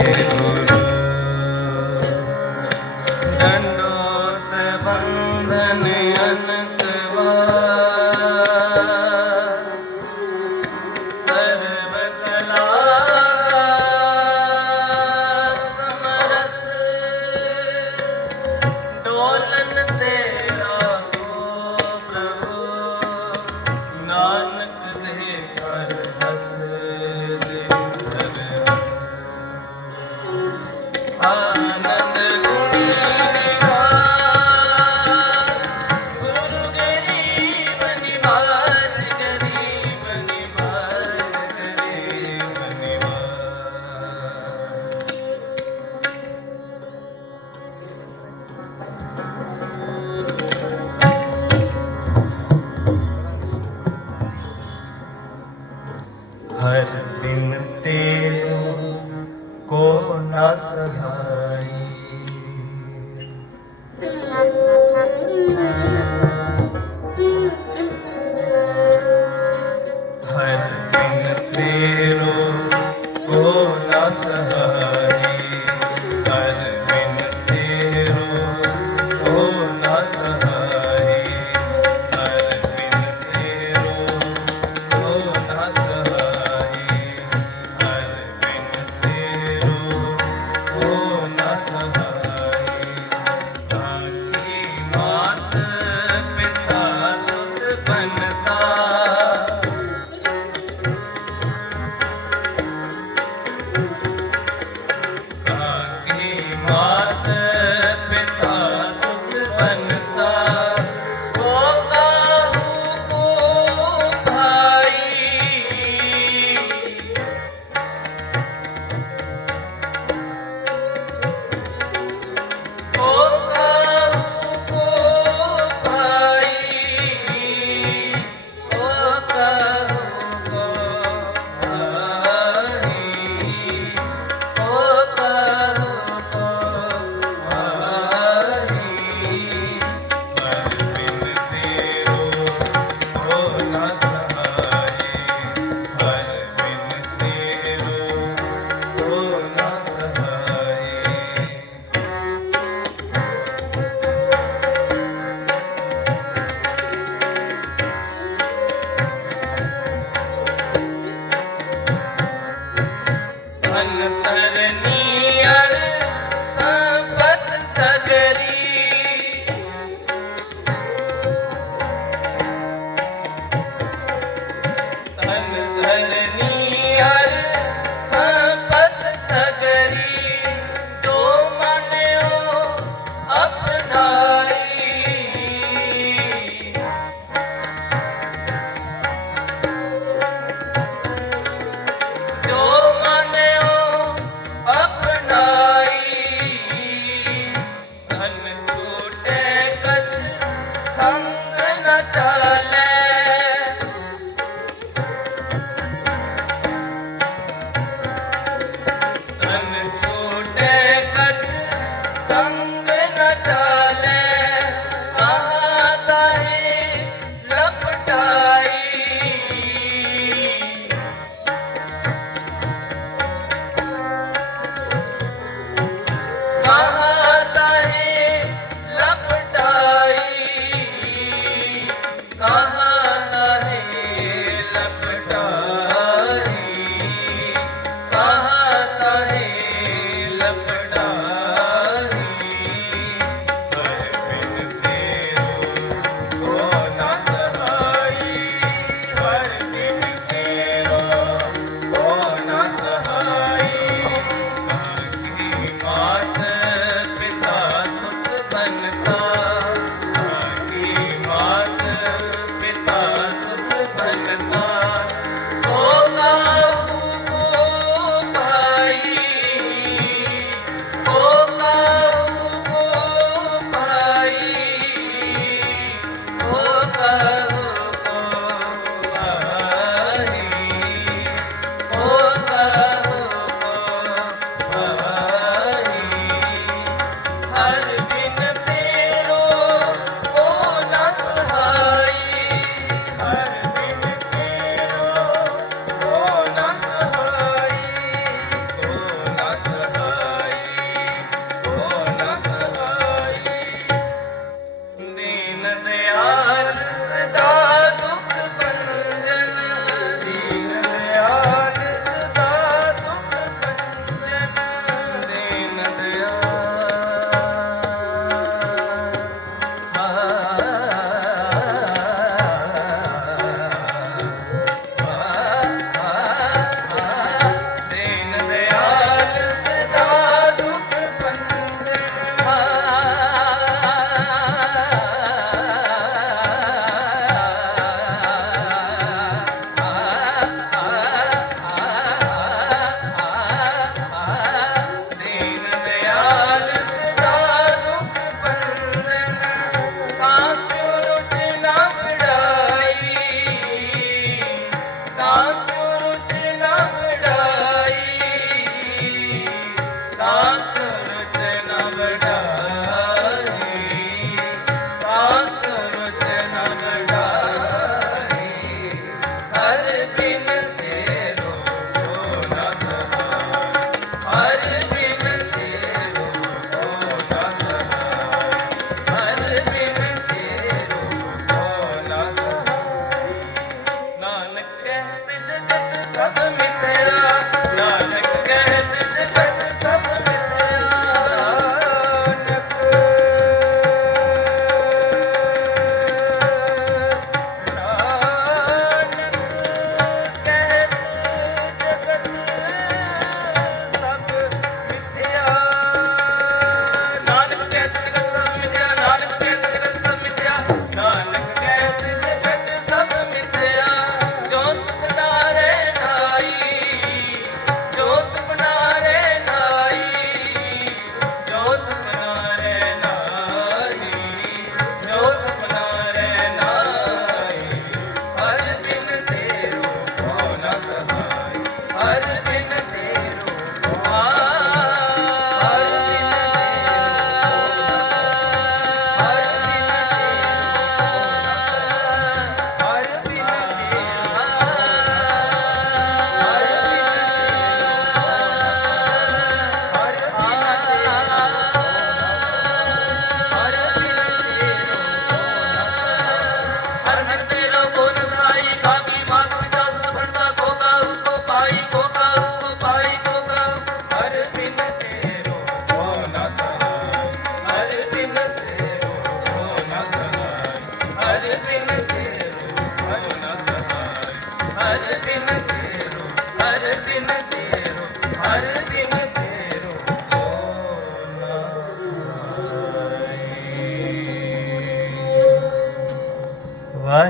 Amen. Uh, न Bye. Happy